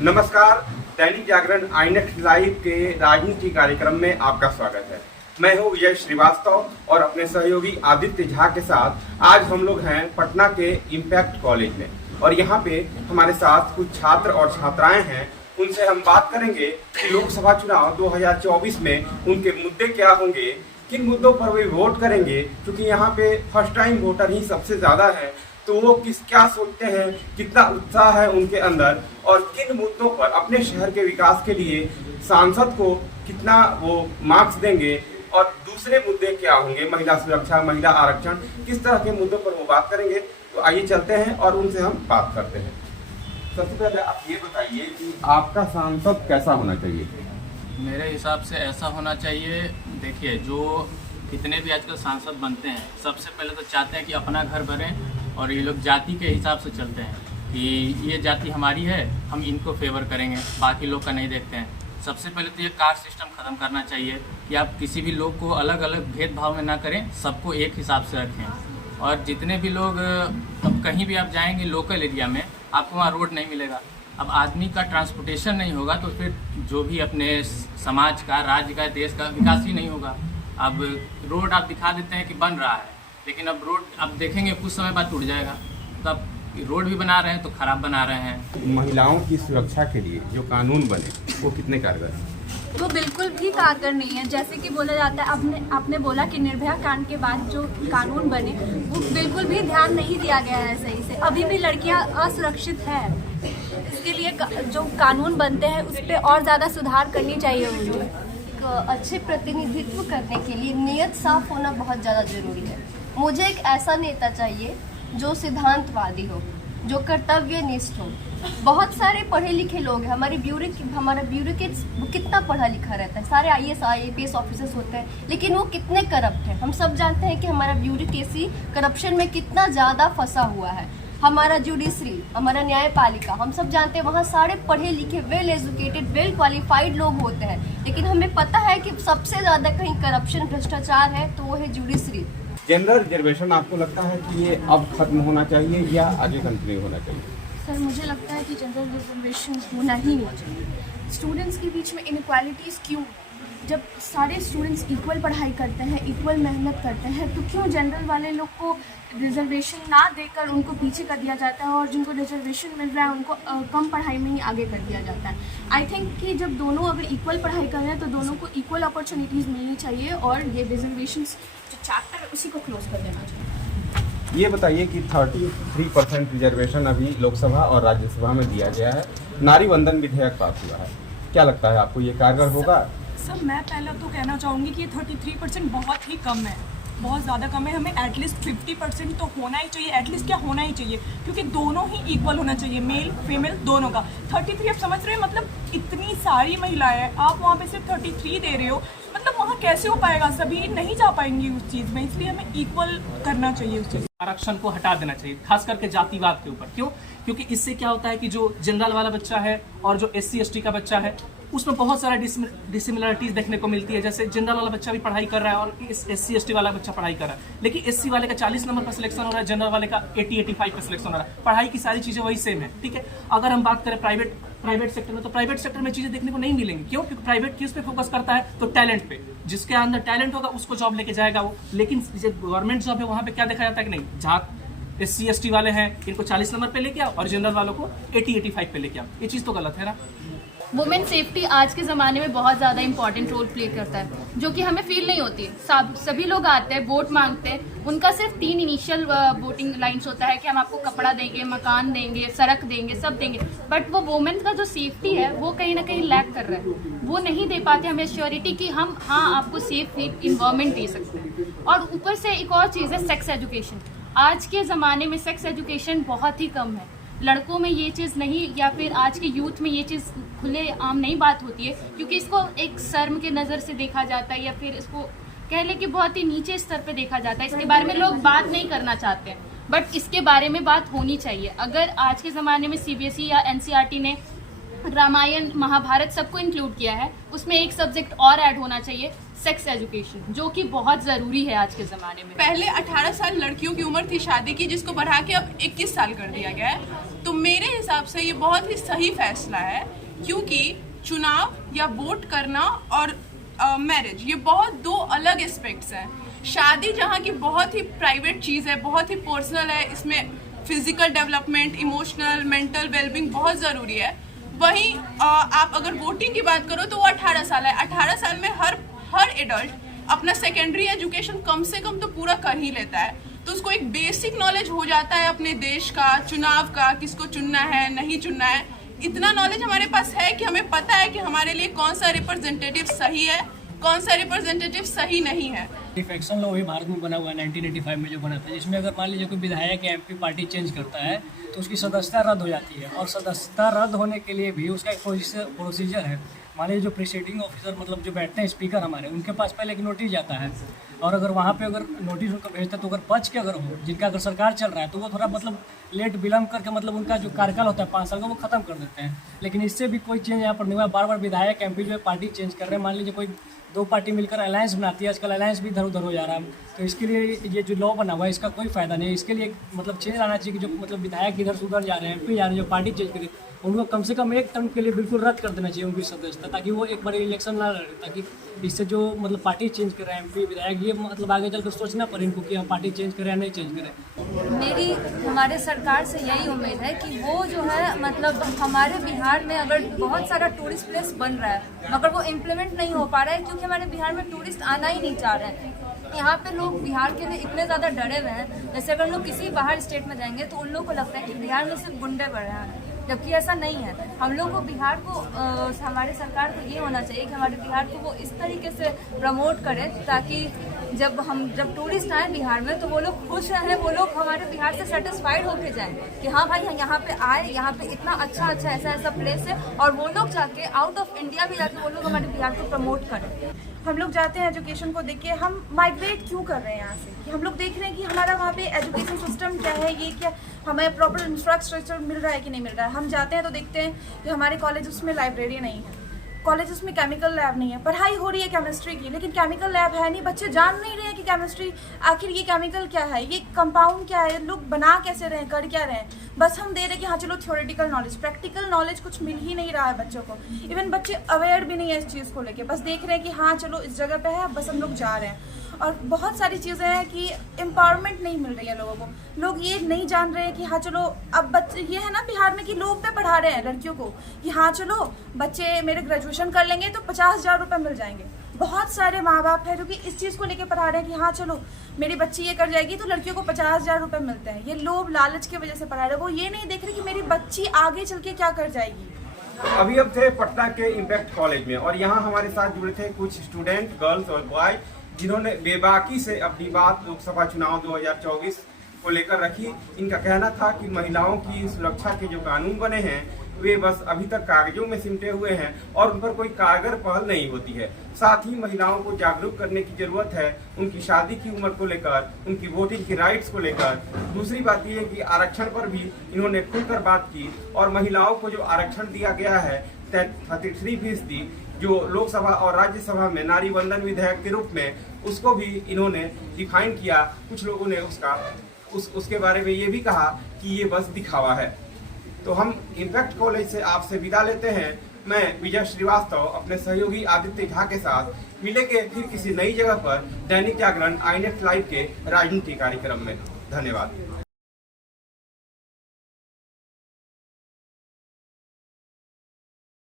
नमस्कार, दैनिक जागरण आईनेक्स लाइव के राजनीति कार्यक्रम में आपका स्वागत है। मैं हूं विजय श्रीवास्तव और अपने सहयोगी आदित्य झा के साथ आज हम लोग हैं पटना के इम्पैक्ट कॉलेज में और यहाँ पे हमारे साथ कुछ छात्र और छात्राएं हैं। उनसे हम बात करेंगे कि लोकसभा चुनाव 2024 में उनके मुद्दे क्या होंगे, किन मुद्दों पर वे वोट करेंगे, क्योंकि यहाँ पे फर्स्ट टाइम वोटर ही सबसे ज़्यादा है। तो वो क्या सोचते हैं, कितना उत्साह है उनके अंदर और किन मुद्दों पर अपने शहर के विकास के लिए सांसद को कितना वो मार्क्स देंगे और दूसरे मुद्दे क्या होंगे, महिला सुरक्षा, महिला आरक्षण, किस तरह के मुद्दों पर वो बात करेंगे। तो आइए चलते हैं और उनसे हम बात करते हैं। सबसे पहले आप ये बताइए कि आपका सांसद कैसा होना चाहिए? मेरे हिसाब से ऐसा होना चाहिए, देखिए जो कितने भी आजकल सांसद बनते हैं सबसे पहले तो चाहते हैं कि अपना घर बने और ये लोग जाति के हिसाब से चलते हैं कि ये जाति हमारी है, हम इनको फेवर करेंगे, बाकी लोग का नहीं देखते हैं। सबसे पहले तो ये कास्ट सिस्टम ख़त्म करना चाहिए कि आप किसी भी लोग को अलग अलग भेदभाव में ना करें, सबको एक हिसाब से रखें। और जितने भी लोग, अब कहीं भी आप जाएंगे लोकल एरिया में आपको वहाँ रोड नहीं मिलेगा। अब आदमी का ट्रांसपोर्टेशन नहीं होगा तो फिर जो भी अपने समाज का, राज्य का, देश का विकास ही नहीं होगा। अब रोड आप दिखा देते हैं कि बन रहा है, लेकिन अब रोड आप देखेंगे कुछ समय बाद टूट जाएगा। तब रोड भी बना रहे हैं तो खराब बना रहे हैं। महिलाओं की सुरक्षा के लिए जो कानून बने वो कितने कारगर हैं? वो बिल्कुल भी कारगर नहीं है। जैसे कि बोला जाता है, आपने बोला कि निर्भया कांड के बाद जो कानून बने वो बिल्कुल भी ध्यान नहीं दिया गया है सही से। अभी भी लड़कियां असुरक्षित है। इसके लिए जो कानून बनते हैं उस पर और ज़्यादा सुधार करनी चाहिए उनको। अच्छे प्रतिनिधित्व करने के लिए नियत साफ होना बहुत ज़्यादा ज़रूरी है। मुझे एक ऐसा नेता चाहिए जो सिद्धांतवादी हो, जो कर्तव्यनिष्ठ हो। बहुत सारे पढ़े लिखे लोग हैं, हमारा ब्यूरोक्रेट कितना पढ़ा लिखा रहता है, सारे IAS IPS ऑफिसर्स होते हैं, लेकिन वो कितने करप्ट हैं। हम सब जानते हैं कि हमारा ब्यूरोक्रेसी करप्शन में कितना ज़्यादा फंसा हुआ है। हमारा जुडिशरी, हमारा न्यायपालिका, हम सब जानते हैं वहाँ सारे पढ़े लिखे, वेल एजुकेटेड, वेल क्वालिफाइड लोग होते हैं, लेकिन हमें पता है कि सबसे ज़्यादा कहीं करप्शन, भ्रष्टाचार है तो वो है जुडिशरी। जनरल रिजर्वेशन आपको लगता है कि ये अब खत्म होना चाहिए या आगे कंटिन्यू होना चाहिए? सर मुझे लगता है कि जनरल रिजर्वेशन होना ही नहीं चाहिए। स्टूडेंट्स के बीच में इनक्वालिटीज़ क्यों? जब सारे स्टूडेंट्स इक्वल पढ़ाई करते हैं, इक्वल मेहनत करते हैं, तो क्यों जनरल वाले लोग को रिजर्वेशन ना देकर उनको पीछे कर दिया जाता है और जिनको रिजर्वेशन मिल रहा है उनको कम पढ़ाई में ही आगे कर दिया जाता है। आई थिंक कि जब दोनों अगर इक्वल पढ़ाई कर रहे हैं तो दोनों को इक्वल अपॉर्चुनिटीज़ मिलनी चाहिए और ये रिजर्वेशन जो चैप्टर है उसी को क्लोज कर देना चाहिए। ये बताइए कि 33% रिजर्वेशन अभी लोकसभा और राज्यसभा में दिया गया है, नारी वंदन विधेयक पास हुआ है, क्या लगता है आपको ये कारगर होगा? सर मैं पहले तो कहना चाहूँगी कि ये 33% बहुत ही कम है, बहुत ज़्यादा कम है। हमें एटलीस्ट 50% तो होना ही चाहिए, एटलीस्ट क्या होना ही चाहिए, क्योंकि दोनों ही इक्वल होना चाहिए, मेल फीमेल दोनों का। 33 आप समझ रहे हैं, मतलब इतनी सारी महिलाएं, आप वहाँ पे सिर्फ 33 दे रहे हो, मतलब वहाँ कैसे हो पाएगा? सभी नहीं जा पाएंगी उस चीज़ में, इसलिए हमें इक्वल करना चाहिए उस चीज़। आरक्षण को हटा देना चाहिए, खास करके जातिवाद के ऊपर। क्यों? क्योंकि इससे क्या होता है कि जो जनरल वाला बच्चा है और जो SC ST का बच्चा है उसमें बहुत सारा डिसिमिलरिटीज देखने को मिलती है। जैसे जनरल वाला बच्चा भी पढ़ाई कर रहा है और SC ST वाला बच्चा पढ़ाई कर रहा है, लेकिन SC वाले का 40 नंबर पर सिलेक्शन हो रहा है, जनरल वाले का 80-85 पर सिलेक्शन हो रहा है। पढ़ाई की सारी चीज़ें वही सेम है, ठीक है। अगर हम बात करें प्राइवेट सेक्टर में, तो प्राइवेट सेक्टर में चीज़ें देखने को नहीं मिलेंगी। क्यों? क्योंकि प्राइवेट किस पे फोकस करता है? तो टैलेंट पे। जिसके अंदर टैलेंट होगा उसको जॉब लेके जाएगा वो। लेकिन जो गवर्नमेंट जॉब है वहाँ पे क्या देखा जाता है कि नहीं, जहाँ SC ST वाले हैं इनको 40 नंबर पे लेके आओ और जनरल वालों को 80-85 पे लेके आओ। ये चीज़ तो गलत है ना। वुमेन सेफ्टी आज के ज़माने में बहुत ज़्यादा इंपॉर्टेंट रोल प्ले करता है, जो कि हमें फील नहीं होती है। सभी लोग आते हैं, वोट मांगते हैं, उनका सिर्फ 3 इनिशियल वोटिंग लाइन्स होता है कि हम आपको कपड़ा देंगे, मकान देंगे, सड़क देंगे, सब देंगे, बट वो वुमेन का जो सेफ्टी है वो कहीं ना कहीं लैक कर रहा है। वो नहीं दे पाते हमें श्योरिटी कि हम आपको सेफ इन्वायरमेंट दे सकते हैं। और ऊपर से एक और चीज़ है सेक्स एजुकेशन। आज के ज़माने में सेक्स एजुकेशन बहुत ही कम है। लड़कों में ये चीज़ नहीं, या फिर आज के यूथ में ये चीज़ खुले आम नहीं बात होती है, क्योंकि इसको एक शर्म के नज़र से देखा जाता है, या फिर इसको कह ले कि बहुत ही नीचे स्तर पे देखा जाता है। इसके बारे में लोग बात नहीं करना चाहते हैं, बट इसके बारे में बात होनी चाहिए। अगर आज के ज़माने में CBSE या NCERT ने रामायण महाभारत सबको इंक्लूड किया है, उसमें एक सब्जेक्ट और ऐड होना चाहिए, सेक्स एजुकेशन, जो कि बहुत ज़रूरी है आज के ज़माने में। पहले 18 साल लड़कियों की उम्र थी शादी की, जिसको बढ़ा के अब 21 साल कर दिया गया है। तो मेरे हिसाब से ये बहुत ही सही फैसला है, क्योंकि चुनाव या वोट करना और मैरिज ये बहुत दो अलग एस्पेक्ट्स हैं। शादी जहाँ की बहुत ही प्राइवेट चीज़ है, बहुत ही पर्सनल है, इसमें physical development, emotional, mental wellbeing बहुत ज़रूरी है। वहीं आप अगर वोटिंग की बात करो तो वो 18 साल है। 18 साल में हर एडल्ट अपना सेकेंडरी एजुकेशन कम से कम तो पूरा कर ही लेता है, तो उसको एक बेसिक नॉलेज हो जाता है अपने देश का, चुनाव का, किसको चुनना है नहीं चुनना है। इतना नॉलेज हमारे पास है कि हमें पता है कि हमारे लिए कौन सा रिप्रेजेंटेटिव सही है, कौन सा रिप्रेजेंटेटिव सही नहीं है। डिफेक्शन लॉ भी भारत में बना हुआ है 1985 में जो बना था, जिसमें अगर मान लीजिए कोई विधायक या एमपी पार्टी चेंज करता है तो उसकी सदस्यता रद्द हो जाती है, और सदस्यता रद्द होने के लिए भी उसका एक प्रोसीजर है। मान लीजिए जो प्रिसाइडिंग ऑफिसर मतलब जो बैठते हैं स्पीकर हमारे, उनके पास पहले एक नोटिस जाता है, और अगर वहाँ पे अगर नोटिस उनको भेजते हैं तो अगर पक्ष के अगर हो, जिनका अगर सरकार चल रहा है, तो वो थोड़ा मतलब लेट विलम्ब करके मतलब उनका जो कार्यकाल होता है 5 साल का वो खत्म कर देते हैं। लेकिन इससे भी कोई चेंज यहाँ पर नहीं हुआ। बार बार विधायक एमपी जो है पार्टी चेंज कर रहे हैं। मान लीजिए कोई दो पार्टी मिलकर अलायंस बनाती है, आजकल अलायंस भी इधर उधर हो जा रहा है, तो इसके लिए ये जो लॉ बना हुआ है इसका कोई फायदा नहीं है। इसके लिए मतलब चेंज आना चाहिए कि जो मतलब विधायक इधर से उधर जा रहे हैं, एमपी जा रहे हैं, जो पार्टी चेंज करे, उनको कम से कम एक टर्म के लिए बिल्कुल रद्द कर देना चाहिए उनकी सदस्यता, ताकि वो एक बार इलेक्शन ना लड़े, ताकि इससे जो मतलब पार्टी चेंज कर रहे हैं एमपी विधायक, ये मतलब आगे चलकर सोचना पड़े इनको कि हम पार्टी चेंज करें या नहीं चेंज करें। मेरी हमारे सरकार से यही उम्मीद है कि वो जो है मतलब हमारे बिहार में अगर बहुत सारा टूरिस्ट प्लेस बन रहा है मगर वो इम्प्लीमेंट नहीं हो पा रहा है, क्योंकि हमारे बिहार में टूरिस्ट आना ही नहीं चाह रहे हैं। यहाँ पे लोग बिहार के लिए इतने ज़्यादा डरे हुए हैं, जैसे अगर लोग किसी बाहर स्टेट में जाएंगे तो उन लोगों को लगता है कि बिहार में सिर्फ गुंडे बढ़ रहे हैं, जबकि ऐसा नहीं है। हम लोग को बिहार को हमारे सरकार को ये होना चाहिए कि हमारे बिहार को वो इस तरीके से प्रमोट करें ताकि जब टूरिस्ट आए बिहार में तो वो लोग खुश रहें, वो लोग हमारे बिहार से सेटिस्फाइड होके जाएं कि हाँ भाई यहाँ पे आए, यहाँ पे इतना अच्छा ऐसा प्लेस है, और वो लोग जाके आउट ऑफ इंडिया भी जाके वो लोग हमारे बिहार को प्रमोट करें। हम लोग जाते हैं एजुकेशन को देख के, हम माइग्रेट क्यों कर रहे हैं यहाँ से, कि हम लोग देख रहे हैं कि हमारा वहाँ पे एजुकेशन सिस्टम क्या है, ये क्या हमें प्रॉपर इंफ्रास्ट्रक्चर मिल रहा है कि नहीं मिल रहा है। हम जाते हैं तो देखते हैं कि हमारे कॉलेजेस में लाइब्रेरी नहीं है, कॉलेजेस में केमिकल लैब नहीं है, पढ़ाई हो रही है केमिस्ट्री की लेकिन केमिकल लैब है नहीं, बच्चे जान नहीं रहे हैं कि केमिस्ट्री आखिर ये केमिकल क्या है, ये कंपाउंड क्या है, लोग बना कैसे रहे हैं, कर क्या रहे हैं। बस हम दे रहे हैं कि हाँ चलो थ्योरेटिकल नॉलेज, प्रैक्टिकल नॉलेज कुछ मिल ही नहीं रहा है बच्चों को। इवन बच्चे अवेयर भी नहीं है इस चीज़ को लेके, बस देख रहे हैं कि हाँ चलो इस जगह पे है, बस हम लोग जा रहे हैं। और बहुत सारी चीज़ें हैं कि एम्पावरमेंट नहीं मिल रही है लोगों को, लोग ये नहीं जान रहे हैं कि हाँ चलो अब बच्चे ये है ना बिहार में कि लोग पे पढ़ा रहे हैं लड़कियों को कि हाँ चलो बच्चे मेरे ग्रेजुएशन कर लेंगे तो 50,000 रुपये मिल जाएंगे। बहुत सारे माँ बाप हैं जो कि इस चीज़ को लेके पढ़ा रहे हैं कि हाँ चलो मेरी बच्ची ये कर जाएगी तो लड़कियों को 50,000 रुपये मिलते हैं। ये लोभ लालच की वजह से पढ़ा रहे हैं, वो ये नहीं देख रहे कि मेरी बच्ची आगे चल के क्या कर जाएगी। अभी अब थे पटना के इम्पैक्ट कॉलेज में, और यहाँ हमारे साथ जुड़े थे कुछ स्टूडेंट, गर्ल्स और बॉय, जिन्होंने बेबाकी से अपनी बात लोकसभा चुनाव 2024 को लेकर रखी। इनका कहना था कि महिलाओं की सुरक्षा के जो कानून बने हैं वे बस अभी तक कागजों में सिमटे हुए हैं और उन पर कोई कारगर पहल नहीं होती है। साथ ही महिलाओं को जागरूक करने की जरूरत है, उनकी शादी की उम्र को लेकर, उनकी वोटिंग की राइट्स को लेकर। दूसरी बात यह है कि आरक्षण पर भी इन्होंने खुलकर बात की, और महिलाओं को जो आरक्षण दिया गया है 33%, जो लोकसभा और राज्यसभा में नारी वंदन विधेयक के रूप में, उसको भी इन्होंने डिफाइन किया। कुछ लोगों ने उसके बारे में ये भी कहा कि ये बस दिखावा है। तो हम इम्पैक्ट कॉलेज से आपसे विदा लेते हैं। मैं विजय श्रीवास्तव अपने सहयोगी आदित्य झा के साथ मिलेंगे फिर किसी नई जगह पर दैनिक जागरण आईनेक्ट लाइव के राजनीति कार्यक्रम में। धन्यवाद।